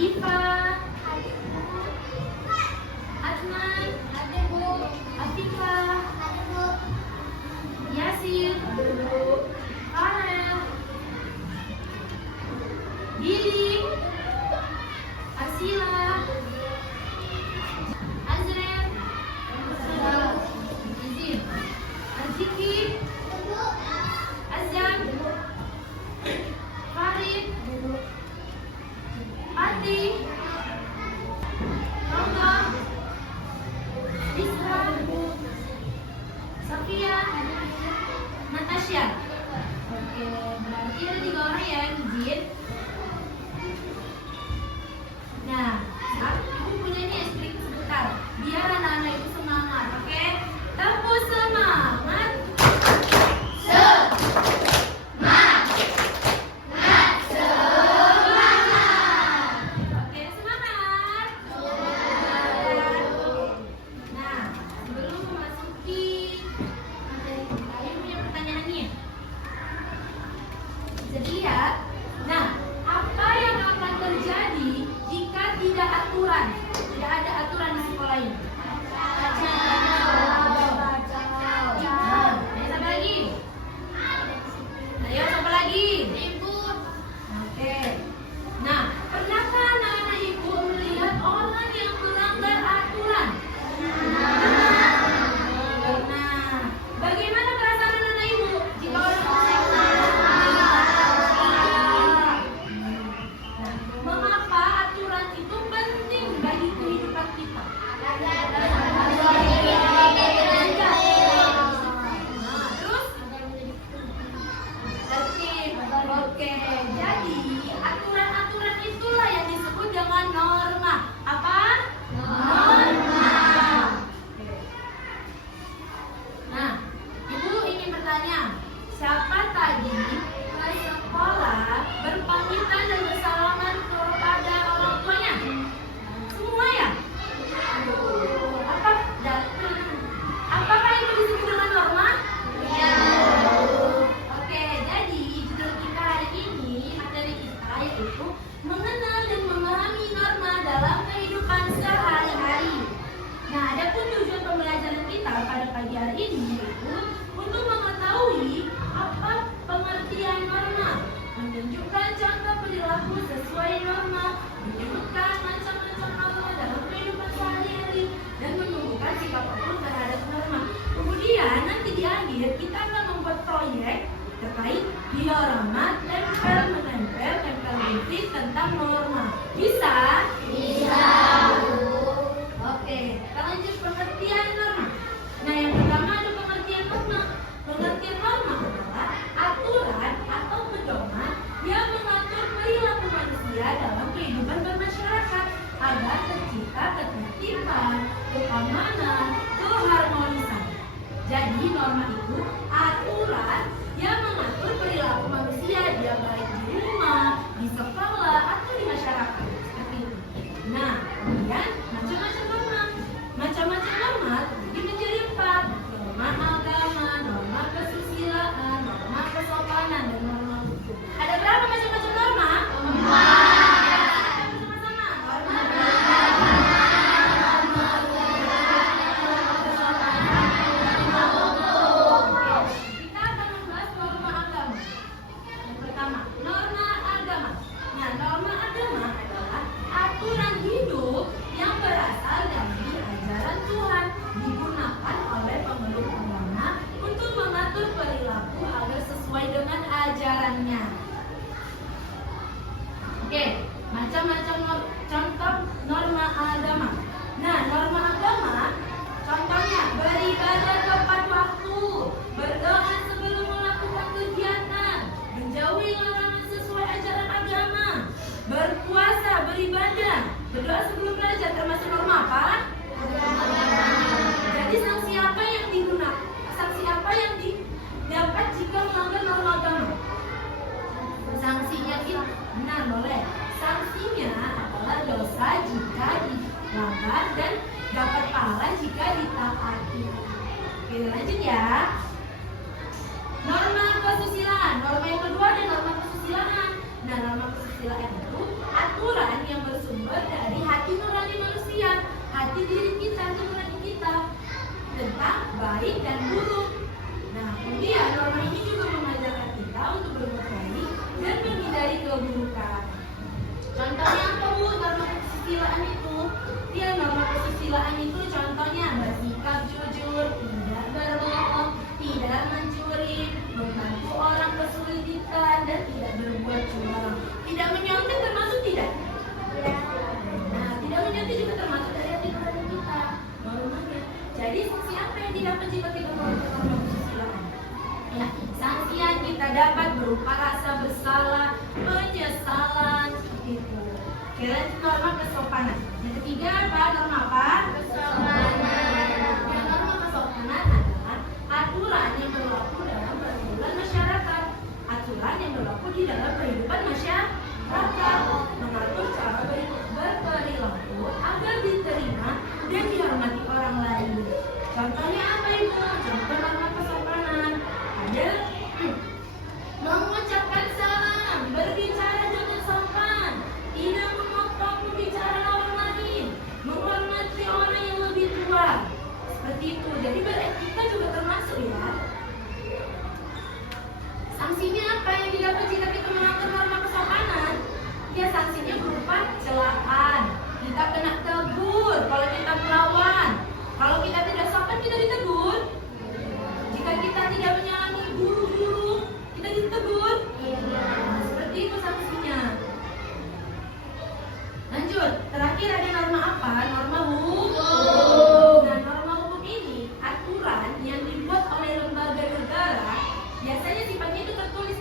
Hadifa, Adnan, Afifa, Yasir, Farel, Billy, Arsila, Azrel, Izin, Aziki, Azam, Farid, Adi, Rongga, Isra, Safia, Natasha. Oke, berarti ada 3 orang ya yang izin. Nah, aku punya nih trik sebentar biar anak-anak itu semangat. Oke, tepuk semangat. Oke, semangat. Nah, sebelum memasuki materi kita, ayo punya pertanyaannya. Bisa dilihat. Nah, apa yang akan terjadi jika tidak ada aturan di sekolah ini? Ayo, siapa lagi? Ribut. Oke. Nah, pernahkah anak-anak ibu melihat orang yang melanggar aturan? Nah, bagaimana perasaan anak-anak ibu jika orang mengapa aturan itu penting bagi kehidupan kita? Terus tertib. Oke, jadi aturan-aturan itulah yang disebut dengan norma. Apa? Norma. Oke. Nah, ibu ingin bertanya, siapa tadi ke sekolah berpamitan dan bersalaman kepada orang tuanya? Semua ya? Apakah itu disebut dengan norma? Iya. Oke, jadi judul kita hari ini, materi kita yaitu mengenal dan memahami norma dalam kehidupan sehari-hari. Nah, adapun tujuan pembelajaran kita pada pagi hari ini yaitu untuk mengetahui apa pengertian norma, menunjukkan contoh perilaku sesuai norma, menyebutkan macam-macam norma dalam kehidupan sehari-hari, dan menunjukkan sikap apapun terhadap norma. Kemudian nanti di akhir kita akan membuat proyek terkait diorama tempel bukti tentang norma. Bisa? Bisa. Oke, kita lanjut pengertian norma. Nah, yang pertama ada pengertian norma. Pengertian norma adalah aturan atau pedoman yang mengatur perilaku manusia dalam kehidupan bermasyarakat agar tercipta ketertiban, keamanan, keharmonisan. Jadi norma itu aturan yang mengatur perilaku manusia dia baik di rumah, di sekolah, atau di masyarakat. Seperti itu. Nah, kemudian macam-macam norma. Macam-macam norma terbagi menjadi 4. Norma agama, norma kesusilaan, norma kesopanan, dan norma hukum. Ada berapa macam-macam norma? 4. Sama-sama. Kita akan membahas norma agama. Yang pertama, norma agama. Nah, norma agama adalah aturan hidup yang berasal dari ajaran Tuhan, digunakan oleh pemeluk agama untuk mengatur perilaku agar sesuai dengan ajarannya. Oke, macam-macam contoh norma agama. Nah, norma agama contohnya beribadah tepat waktu, berdoa sebelum melakukan kegiatan, menjauhi larangan sesuai ajaran agama, berpuasa, beribadah, berdoa sebelum belajar, termasuk norma apa? Jadi sanksi apa yang digunakan? Sanksi apa yang didapat jika melanggar norma agama? Sanksinya itu benar boleh. Sanksinya adalah dosa jika dilanggar dan dapat pahala jika ditaati. Oke, lanjut ya. Norma kesusilaan. Norma yang kedua ada norma kesusilaan. Nah, norma kesusilaan kesusilaan itu aturan yang bersumber dari hati nurani manusia, hati diri kita, nurani kita tentang baik dan buruk. Nah, kemudian norma ini juga mengajarkan kita untuk berbuat baik dan menghindari keburukan. Contohnya apa Bu? Norma kesusilaan itu? Ya, norma kesusilaan itu contohnya bersikap jujur, tidak berbohong, tidak mencuri, membantu orang kesulitan, dan tidak berbuat curang. Tidak menyontek termasuk tidak? Nah, tidak menyontek juga termasuk dari hati nurani kita. Normanya. Jadi sanksi apa yang didapat jika kita melanggar norma kesusilaan? Ya, sanksi yang kita dapat berupa rasa bersalah, penyesalan, seperti itu. Kira norma kesopanan. Yang ketiga apa? Norma apa? Kesopanan. Ya, norma kesopanan adalah aturan yang berlaku dalam pergaulan masyarakat. Aturan yang berlaku di dalam kehidupan masyarakat. Mengatur cara berperilaku agar diterima dan dihormati orang lain. Contohnya apa Ibu? Contoh norma kesopanan. Ada mengucapkan salam, berbicara dengan sopan, tidak memotong pembicara orang lain, menghormati orang yang lebih tua. Seperti itu. Jadi beretika juga termasuk ya. Sanksinya apa yang didapat jika kita melanggar norma kesopanan? Ya, sanksinya berupa celaan. Kita kena tegur kalau kita melawan. Kalau kita tidak sopan kita ditegur. Jika kita tidak menyalami guru-guru, kita ditegur. Nah, seperti itu sanksinya. Lanjut, terakhir ada norma apa? Norma hukum. Nah, norma hukum ini aturan yang dibuat oleh lembaga negara, biasanya sifatnya itu tertulis,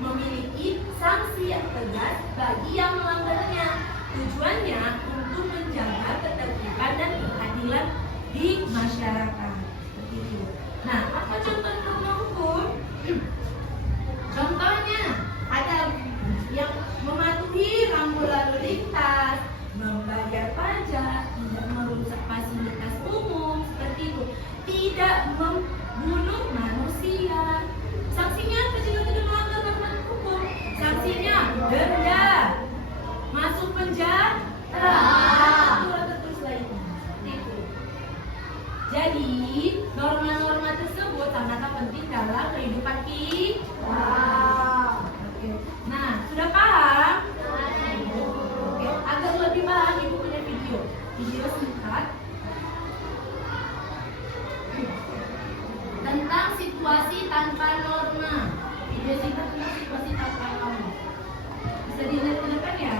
memiliki sanksi yang tegas bagi yang melanggarnya. Tujuannya untuk menjaga ketertiban dan keadilan di masyarakat. Seperti itu. Nah, apa contoh norma hukum? Contohnya ada yang mematuhi rambu lalu lintas, membayar pajak, tidak merusak fasilitas umum, seperti itu, tidak membunuh manusia. Sanksinya apa jika tidak melanggar norma hukum? Sanksinya denda, masuk penjara, aturan tertulis lainnya. Seperti itu. Jadi norma-norma tersebut sangatlah penting dalam kehidupan kita. Oke. Nah, sudah paham? Oke. Agar lebih paham, Ibu punya video singkat tentang situasi tanpa norma. Video singkat tentang situasi tanpa norma. Bisa dilihat ke depan ya.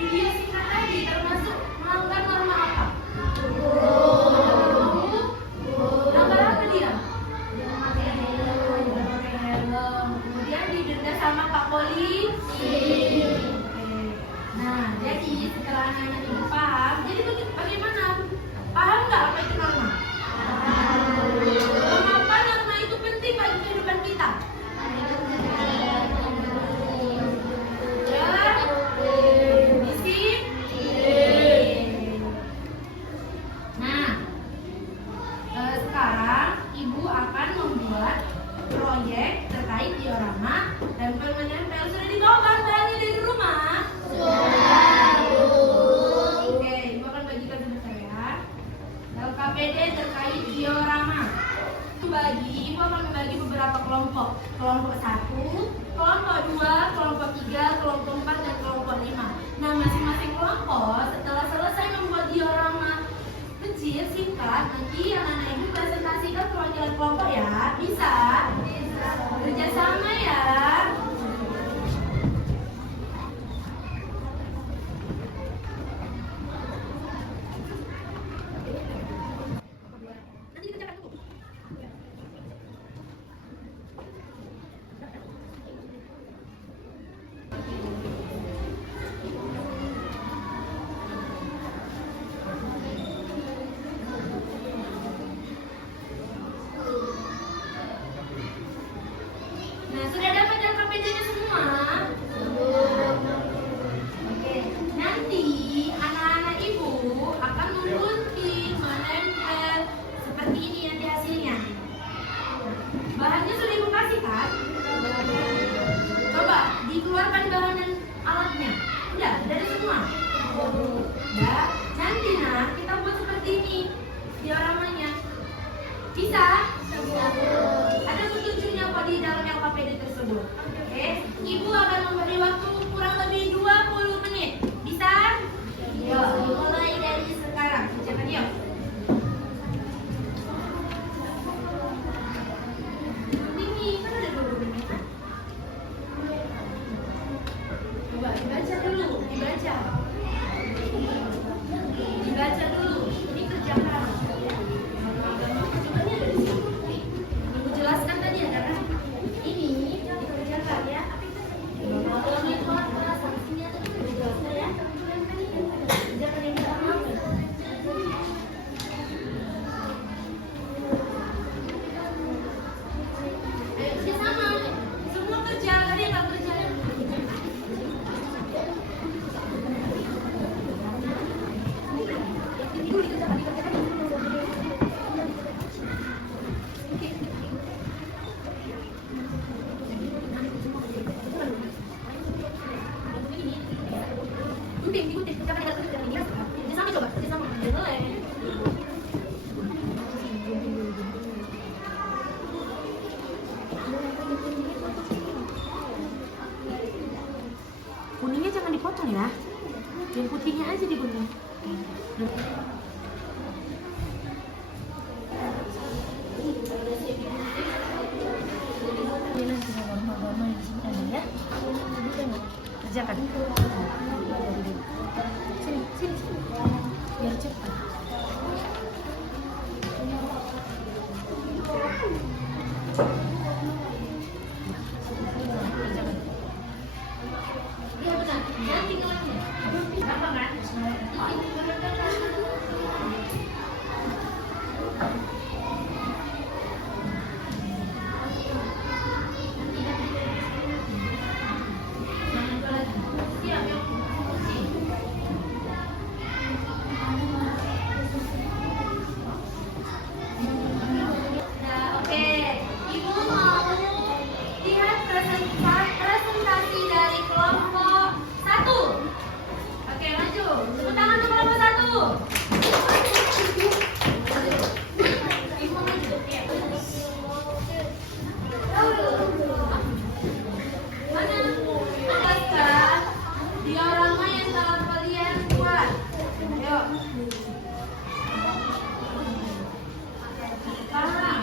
Video singkat tadi termasuk melanggar norma apa? Melanggar apa dia? Kemudian didenda sama Pak Polisi. Nah, jadi setelah anak-anak ini paham, jadi bagaimana? Paham nggak apa itu norma? Mengapa norma itu penting bagi kehidupan kita? Sekarang Ibu akan membuat proyek terkait diorama dan menempel. Sudah dibawa bahan-bahannya dari rumah? Sudah. Oke, Ibu akan bagikan sama saya. LKPD terkait diorama. Ibu akan membagi beberapa kelompok. Kelompok 1, kelompok 2, kelompok 3, kelompok 4, dan kelompok 5. Nah, masing-masing kelompok setelah selesai membuat diorama kecil, singkat, nanti anak-anak Ibu presentasikan perwakilan kelompok ya. Bisa? Bisa? Ada petunjuknya kok di dalam LKPD tersebut. Oke, Ibu akan memberi waktu kurang lebih 20 menit. Bisa? Yuk, dimulai dari sekarang. Kerjakan yuk. Ini kan ada 20 menit kan? Coba dibaca dulu, dibaca. Dibaca dulu. Ini kerjakan. Ini ada di sini. Ibu jelaskan tadi ada kan? Ini dikerjakan ya. Kalau itu apa sanksinya tadi udah dijelaskan ya. Kerjakan yang sama. Ayo kerja sama. Semua kerja, tadi apa kerja? Kuningnya jangan dipotong ya, yang putihnya aja dibunuh. Ini nanti normal-normal di sini ada ya. Kerjakan. Sini, sini, sini. Biar cepat. Iya benar. Nanti kelasnya. Gampang kan? Siap ya. Nah, oke. Ibu mau lihat presentasi dari kelompok 1. Oke, maju. Tepuk tangan untuk kelompok 1. Ibu mau maju. Ya. Mana? Apakah diorama yang telah kalian buat? Ayo. Paham?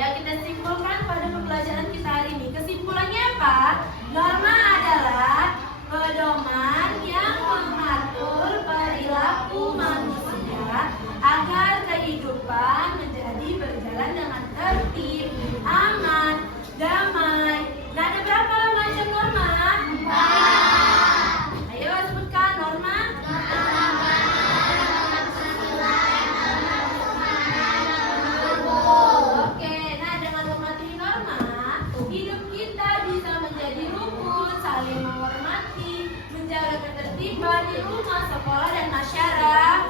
Ayo kita simpulkan pada pembelajaran kita hari ini. Kesimpulannya apa? Norma adalah pedoman yang mengatur perilaku manusia agar kehidupan menjadi berjalan dengan tertib, aman, damai. Nah, ada berapa macam norma? 4. Ayo sebutkan norma. Oke, nah dengan mematuhi norma, hidup kita bisa menjadi rukun, saling menghormati, menjaga ketertiban di rumah, sekolah, dan masyarakat.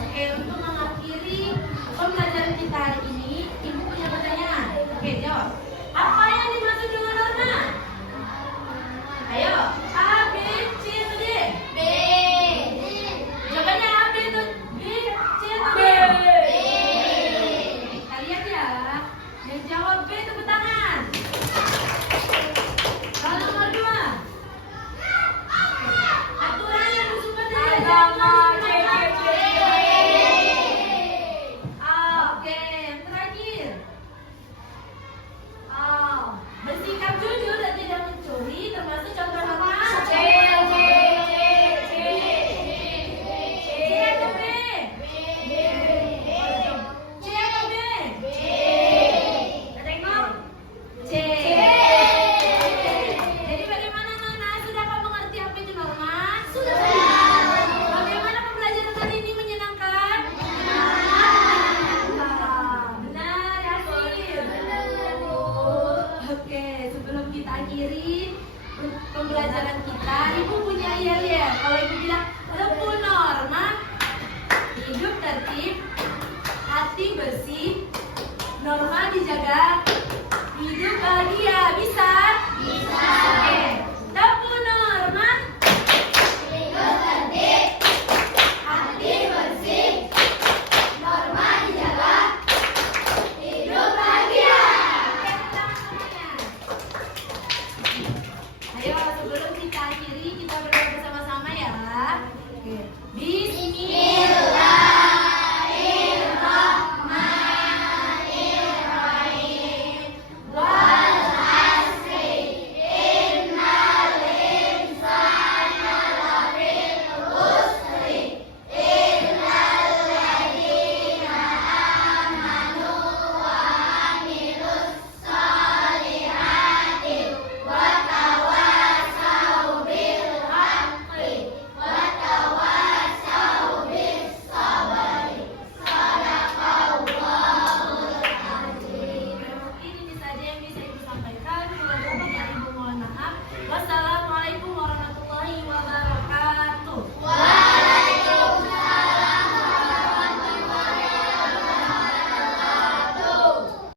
Oke, untuk mengakhiri pembelajaran kita hari ini, Ibu punya pertanyaan. Oke, jawab. Apa yang dimaksud dengan norma? Ayo, A, B, C, atau D? B. Jawabannya A, B, atau B, C, atau D? B. Kita lihat ya. Yang jawab B, tepuk tangan. Kalau nomor 2. Aturan yang bersumber dari agama. Oke, yang terakhir. Bersikap jujur dan tidak mencuri, termasuk contoh norma. C atau B? C atau B? Ada yang mau? C. Jadi bagaimana Nona? Sudahkah mengerti apa itu norma? Sudah. Bagaimana pembelajaran hari ini menyenangkan? Benar, Yasin. Oke, sebelum kita akhiri pembelajaran kita, Ibu punya yel ya. Kalau Ibu bilang rukun norma, hidup tertib, hati bersih, norma dijaga, hidup bahagia. Bisa?